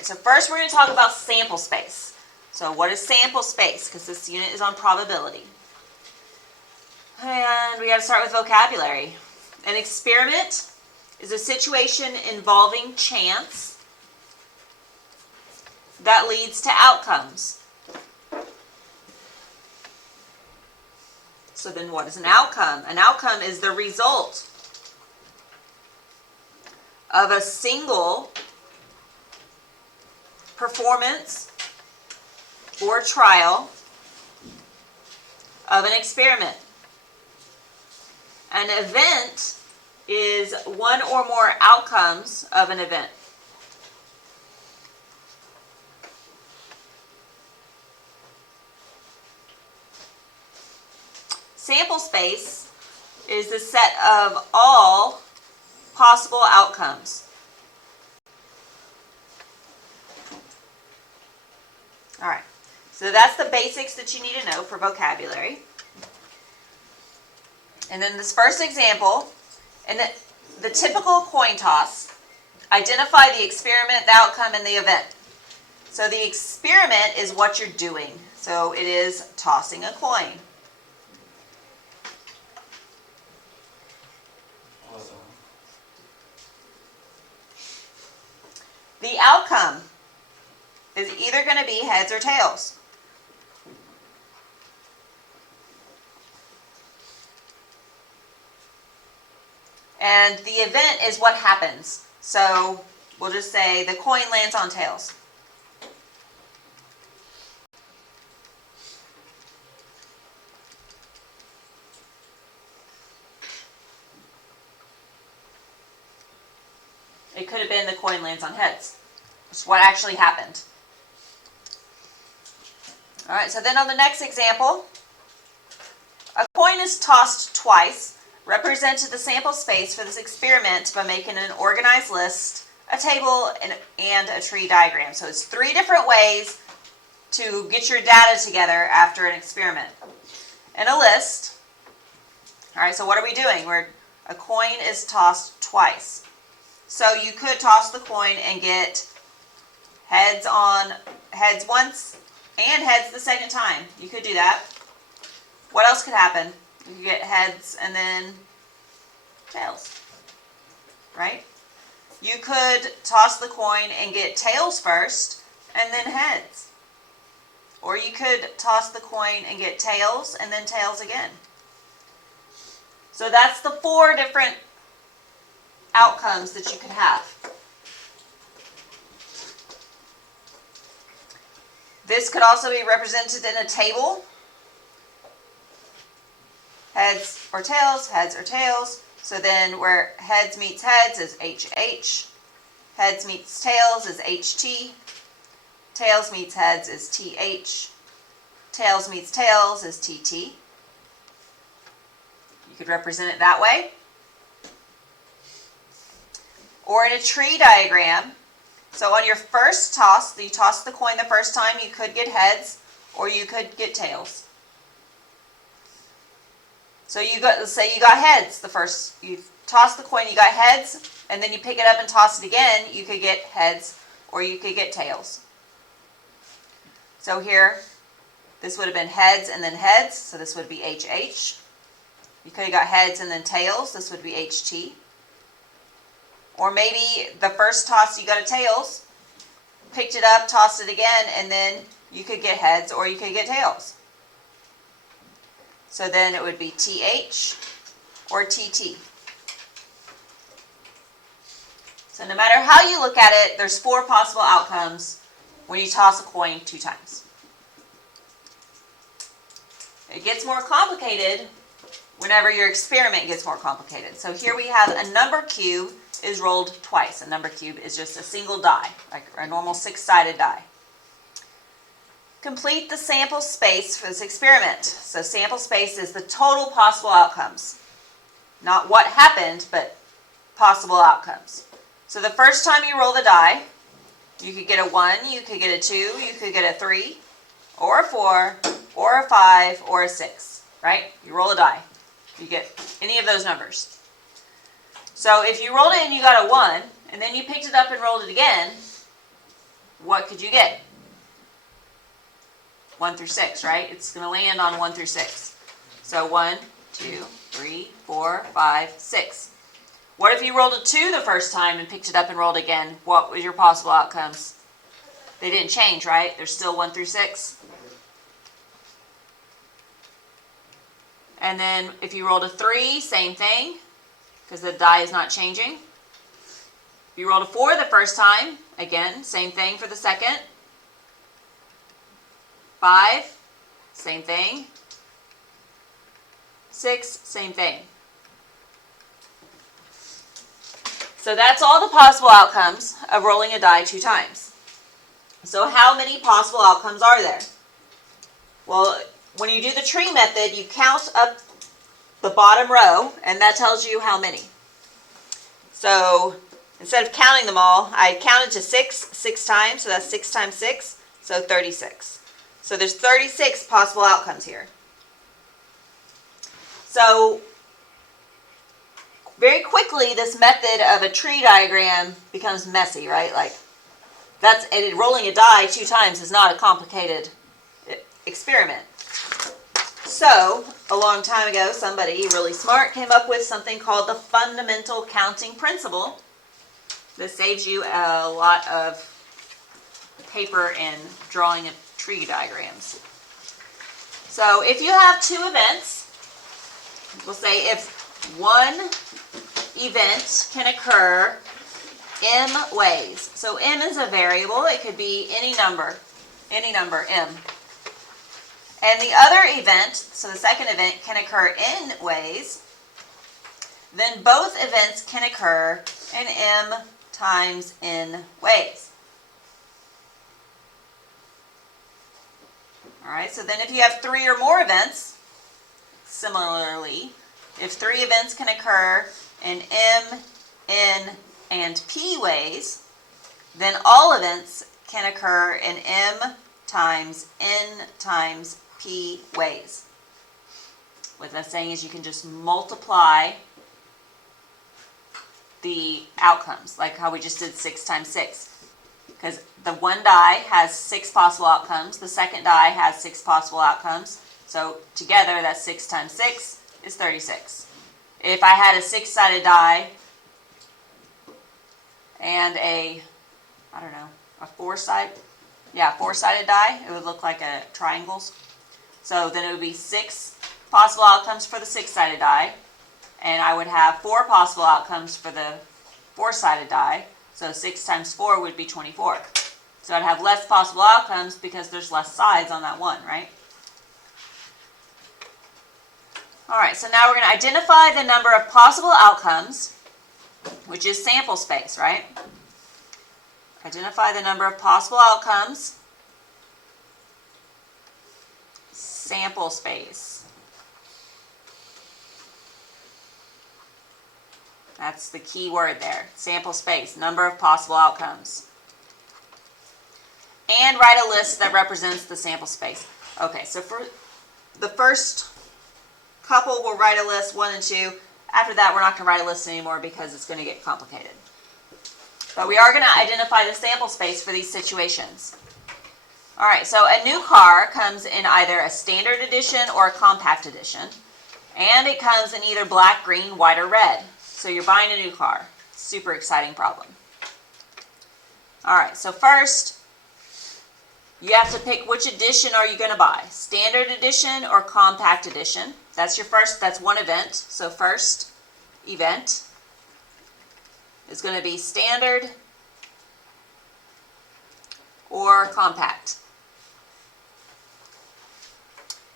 right, so first we're going to talk about sample space. So what is sample space? Because this unit is on probability. And we got to start with vocabulary. An experiment is a situation involving chance that leads to outcomes. So then what is an outcome? An outcome is the result of a single performance or trial of an experiment. An event is one or more outcomes of an event. Sample space is the set of all possible outcomes. All right, so that's the basics that you need to know for vocabulary. And then this first example, in the typical coin toss, identify the experiment, the outcome, and the event. So the experiment is what you're doing. So it is tossing a coin. The outcome is either going to be heads or tails. And the event is what happens. So we'll just say the coin lands on tails. It could have been the coin lands on heads. That's what actually happened. All right, so then on the next example, a coin is tossed twice. Represented the sample space for this experiment by making an organized list, a table, and a tree diagram. So it's 3 different ways to get your data together after an experiment. And a list. All right, so what are we doing? A coin is tossed twice. So you could toss the coin and get heads once and heads the second time. You could do that. What else could happen? You could get heads and then tails, right? You could toss the coin and get tails first and then heads. Or you could toss the coin and get tails and then tails again. So that's the 4 different outcomes that you could have. This could also be represented in a table. Heads or tails, heads or tails. So then where heads meets heads is HH. Heads meets tails is HT. Tails meets heads is TH. Tails meets tails is TT. You could represent it that way. Or in a tree diagram. So on your first toss, you toss the coin the first time, you could get heads or you could get tails. So let's say you got heads the first, you toss the coin, you got heads, and then you pick it up and toss it again, you could get heads or you could get tails. So here, this would have been heads and then heads, so this would be HH. You could have got heads and then tails, this would be HT. Or maybe the first toss you got a tails, picked it up, tossed it again, and then you could get heads or you could get tails. So then it would be TH or TT. So no matter how you look at it, there's 4 possible outcomes when you toss a coin 2 times. It gets more complicated whenever your experiment gets more complicated. So here we have a number cube is rolled twice. A number cube is just a single die, like a normal 6-sided die. Complete the sample space for this experiment. So sample space is the total possible outcomes. Not what happened, but possible outcomes. So the first time you roll the die, you could get a 1, you could get a 2, you could get a 3, or a 4, or a 5, or a 6, right? You roll a die. You get any of those numbers. So if you rolled it and you got a 1, and then you picked it up and rolled it again, what could you get? 1 through 6, right? It's going to land on 1 through 6. So 1, 2, 3, 4, 5, 6. What if you rolled a 2 the first time and picked it up and rolled again? What was your possible outcomes? They didn't change, right? They're still 1 through 6. And then if you rolled a 3, same thing, because the die is not changing. If you rolled a 4 the first time, again, same thing for the second. 5, same thing. 6, same thing. So that's all the possible outcomes of rolling a die 2 times. So how many possible outcomes are there? Well, when you do the tree method, you count up the bottom row, and that tells you how many. So instead of counting them all, I counted to 6 times, so that's 6 times 6, so 36. So there's 36 possible outcomes here. So very quickly, this method of a tree diagram becomes messy, right? Like rolling a die 2 times is not a complicated experiment. So a long time ago, somebody really smart came up with something called the fundamental counting principle. That saves you a lot of paper and drawing of tree diagrams. So if you have 2 events, we'll say if one event can occur m ways. So m is a variable. It could be any number m. And the other event, so the second event, can occur in ways. Then both events can occur in m times n ways. All right, so then if you have 3 or more events, similarly, if 3 events can occur in m, n, and p ways, then all events can occur in m times n times p ways. What that's saying is you can just multiply the outcomes, like how we just did 6 times 6. Because the one die has 6 possible outcomes, the second die has 6 possible outcomes. So together, that's 6 times 6 is 36. If I had a 6-sided die and a 4-sided die, it would look like a triangles. So then it would be 6 possible outcomes for the 6-sided die, and I would have 4 possible outcomes for the 4-sided die. So 6 times 4 would be 24. So I'd have less possible outcomes because there's less sides on that one, right? All right, so now we're going to identify the number of possible outcomes, which is sample space, right? Identify the number of possible outcomes, sample space. That's the key word there, sample space, number of possible outcomes. And write a list that represents the sample space. Okay, so for the first couple, we'll write a list, 1 and 2. After that, we're not going to write a list anymore because it's going to get complicated. But we are going to identify the sample space for these situations. All right, so a new car comes in either a standard edition or a compact edition. And it comes in either black, green, white, or red. So you're buying a new car. Super exciting problem. All right, so first, you have to pick which edition are you going to buy. Standard edition or compact edition. That's one event. So first event is going to be standard or compact.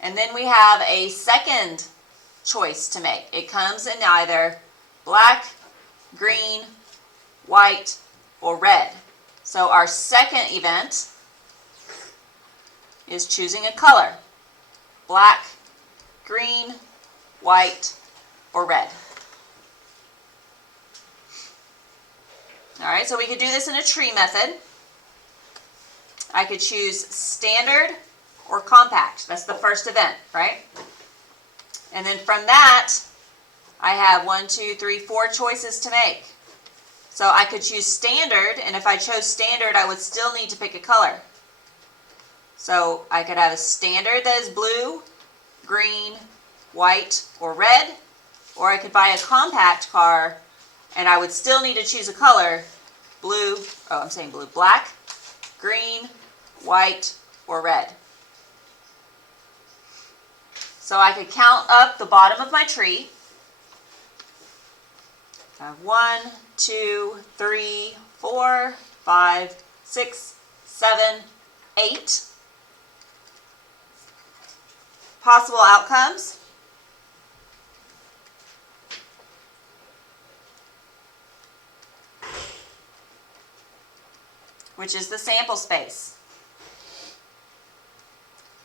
And then we have a second choice to make. It comes in either black, green, white, or red. So our second event is choosing a color. Black, green, white, or red. All right, so we could do this in a tree method. I could choose standard or compact. That's the first event, right? And then from that, I have 4 choices to make. So I could choose standard, and if I chose standard, I would still need to pick a color. So I could have a standard that is blue, green, white, or red, or I could buy a compact car, and I would still need to choose a color, black, green, white, or red. So I could count up the bottom of my tree. I have 1, 2, 3, 4, 5, 6, 7, 8 possible outcomes. Which is the sample space.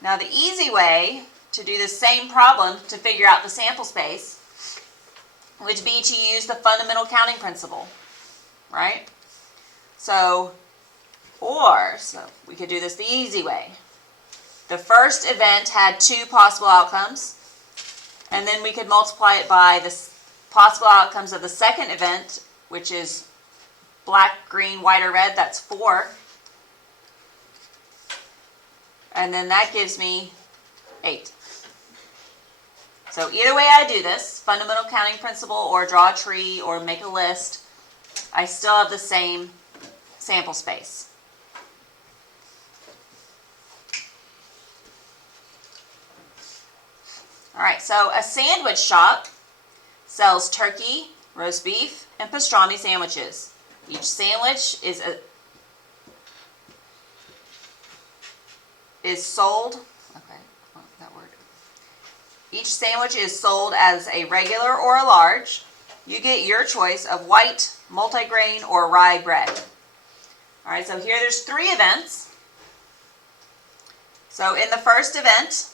Now the easy way to do the same problem to figure out the sample space would be to use the fundamental counting principle, right? So we could do this the easy way. The first event had 2 possible outcomes, and then we could multiply it by the possible outcomes of the second event, which is black, green, white, or red. That's 4. And then that gives me 8. So either way I do this, fundamental counting principle or draw a tree or make a list, I still have the same sample space. All right, so a sandwich shop sells turkey, roast beef, and pastrami sandwiches. Each sandwich is sold. Okay, that word. Each sandwich is sold as a regular or a large. You get your choice of white, multigrain, or rye bread. All right, so here there's 3 events. So in the first event,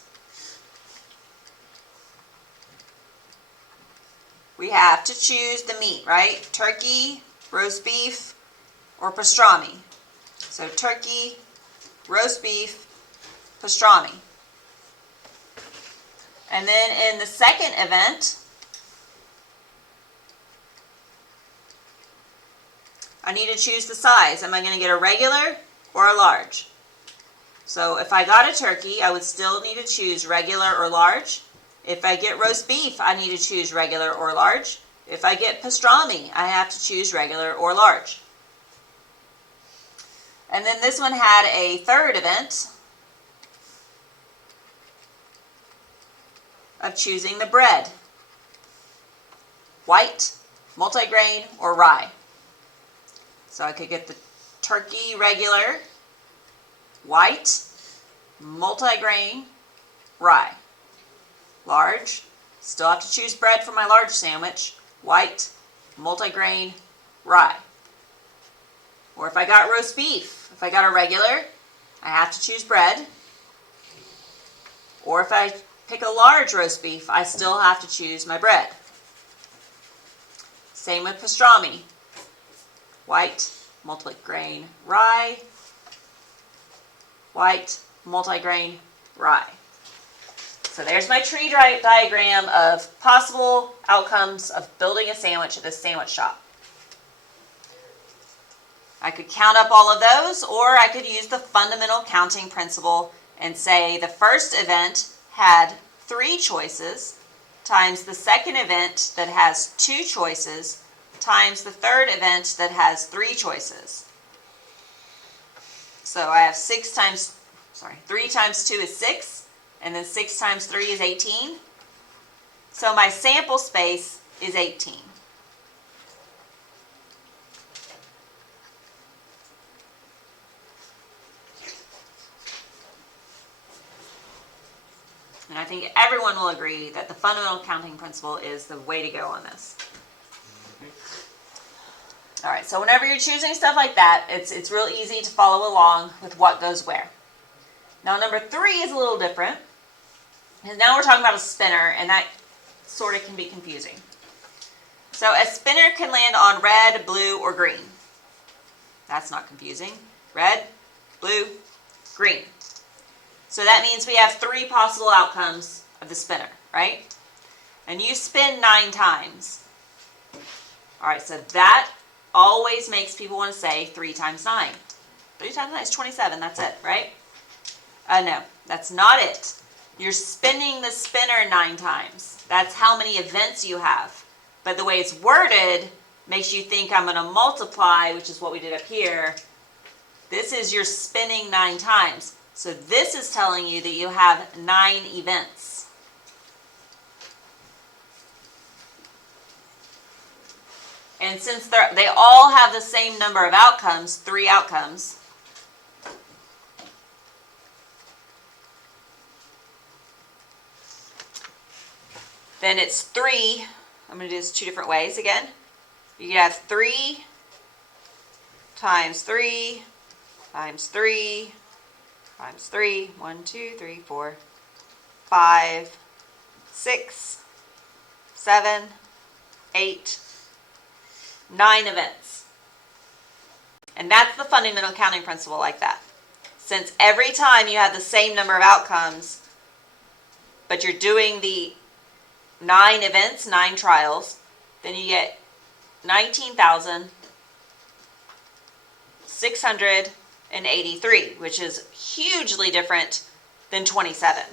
we have to choose the meat, right? Turkey, roast beef, or pastrami. So turkey, roast beef, pastrami. And then in the second event, I need to choose the size. Am I going to get a regular or a large? So if I got a turkey, I would still need to choose regular or large. If I get roast beef, I need to choose regular or large. If I get pastrami, I have to choose regular or large. And then this one had a third event of choosing the bread. White, multigrain, or rye. So I could get the turkey regular, white, multigrain, rye. Large, still have to choose bread for my large sandwich. White, multigrain, rye. Or if I got roast beef, if I got a regular, I have to choose bread. Or if I pick a large roast beef, I still have to choose my bread. Same with pastrami. White, multigrain, rye. White, multigrain, rye. So there's my tree diagram of possible outcomes of building a sandwich at this sandwich shop. I could count up all of those, or I could use the fundamental counting principle and say the first event had 3 choices times the second event that has 2 choices times the third event that has 3 choices. So I have 3 times 2 is 6, and then 6 times 3 is 18. So my sample space is 18. And I think everyone will agree that the fundamental counting principle is the way to go on this. All right, so whenever you're choosing stuff like that, it's real easy to follow along with what goes where. Now number 3 is a little different. And now we're talking about a spinner, and that sort of can be confusing. So a spinner can land on red, blue, or green. That's not confusing. Red, blue, green. So that means we have 3 possible outcomes of the spinner, right? And you spin 9 times. All right, so that always makes people want to say 3 times 9. 3 times 9 is 27, that's it, right? No, that's not it. You're spinning the spinner 9 times. That's how many events you have. But the way it's worded makes you think I'm going to multiply, which is what we did up here. This is you're spinning 9 times. So this is telling you that you have 9 events. And since they all have the same number of outcomes, 3 outcomes, then it's 3. I'm going to do this 2 different ways again. You can have 3 times 3 times 3 times 3. 1, 2, 3, 4, 5, 6, 7, 8, 9 events. And that's the fundamental counting principle like that. Since every time you have the same number of outcomes, but you're doing the 9 events, 9 trials, then you get 19,683, which is hugely different than 27.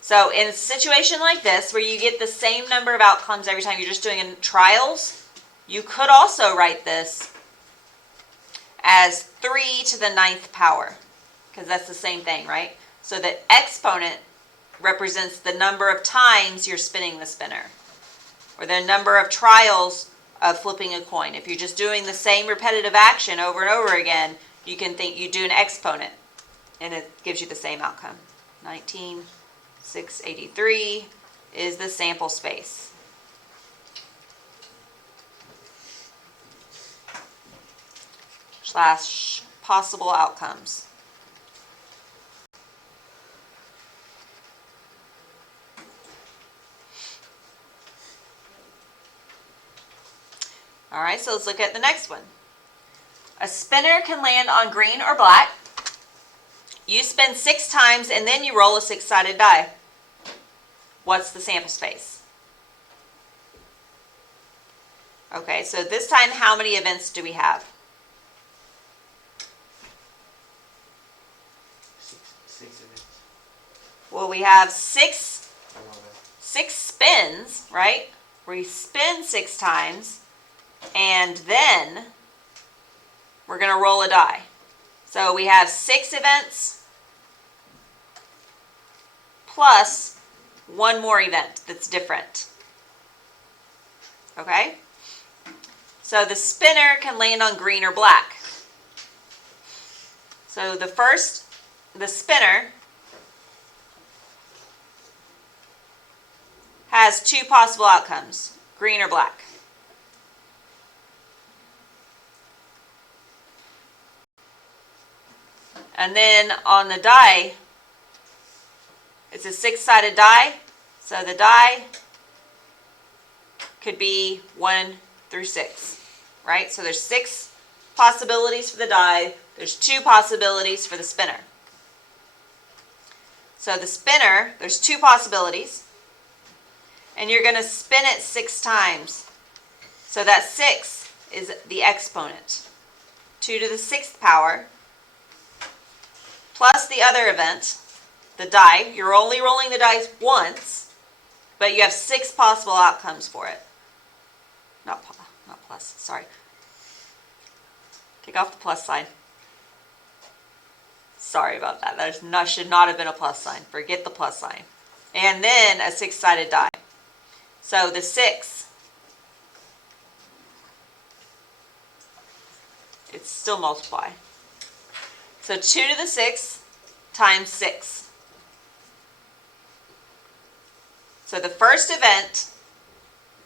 So in a situation like this, where you get the same number of outcomes every time you're just doing trials, you could also write this as 3 to the 9th power, because that's the same thing, right? So the exponent represents the number of times you're spinning the spinner, or the number of trials of flipping a coin. If you're just doing the same repetitive action over and over again, you can think you do an exponent, and it gives you the same outcome. 19,683 is the sample space. Slash possible outcomes. All right, so let's look at the next one. A spinner can land on green or black. You spin 6 times and then you roll a 6-sided die. What's the sample space? Okay, so this time how many events do we have? 6 events. Well, we have 6 spins, right? We spin 6 times, and then we're going to roll a die. So we have 6 events plus 1 more event that's different. Okay? So the spinner can land on green or black. So the spinner has 2 possible outcomes, green or black. And then on the die, it's a 6-sided die, so the die could be 1 through 6, right? So there's 6 possibilities for the die, there's 2 possibilities for the spinner. So the spinner, there's 2 possibilities, and you're going to spin it 6 times. So that 6 is the exponent. 2 to the 6th power, plus the other event, the die. You're only rolling the dice once, but you have 6 possible outcomes for it. Not plus, sorry. Take off the plus sign. Sorry about that. That should not have been a plus sign. Forget the plus sign. And then a 6-sided die. So the 6, it's still multiply. So 2 to the 6 times 6. So the first event,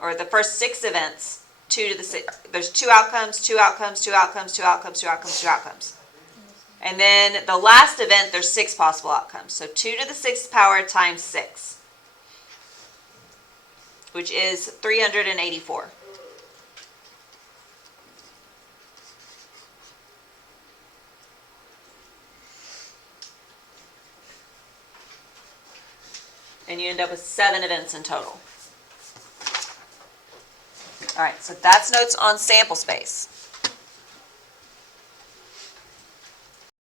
or the first 6 events, 2 to the 6, there's 2 outcomes, 2 outcomes, 2 outcomes, 2 outcomes, 2 outcomes, 2 outcomes. And then the last event, there's 6 possible outcomes. So 2 to the 6th power times 6, which is 384. And you end up with 7 events in total. All right, so that's notes on sample space.